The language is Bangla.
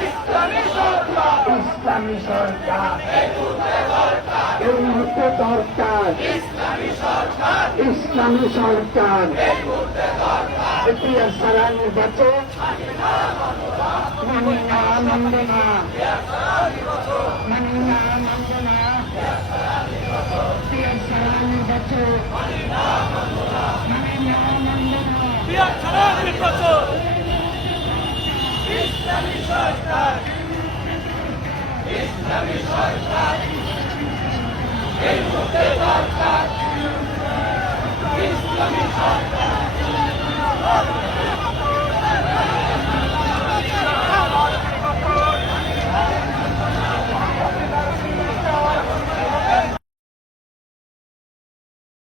ইসলামী সরকার ইসলামী সরকার এই মুহূর্তে দরকার। ইসলামী সরকার। এটি সারা নির্বাচন। মানি না মানব না মানি না মানব না এটি সারা নির্বাচন। মানি না মানব না বিয়ার ছাড়া নির্বাচন ইসলামী সরকার। এই